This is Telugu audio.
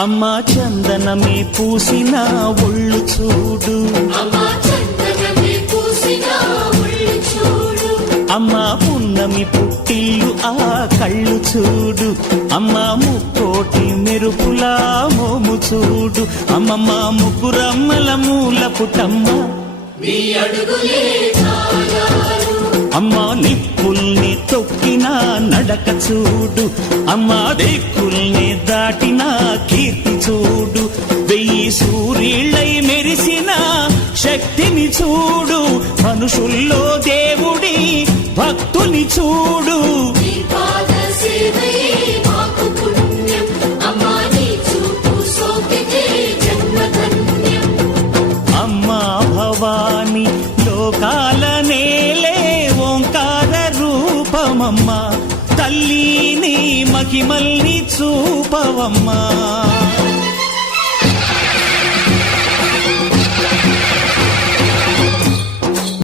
అమ్మా చందనమే పూసిన ఒళ్ళు చూడు, అమ్మా పున్నమి పుట్టిల్లు ఆ కళ్ళు చూడు, అమ్మా ముక్కోటి మెరుపులా మోము చూడు, అమ్మమ్మ ముగ్గురమ్మల మూల పుటమ్మ అమ్మా నిప్పుల్ని తొక్కిన నడక చూడు, అమ్మా దిక్కుల్ని దాటిన కీర్తి చూడు, 1000 సూర్యుళ్ళై మెరిసిన శక్తిని చూడు, మనుషుల్లో దేవుడి భక్తుని చూడు. అమ్మా భవాని లోకాల నేలే ఓంకార రూపమమ్మా, తల్లిని మహిమల్ని చూపవమ్మా.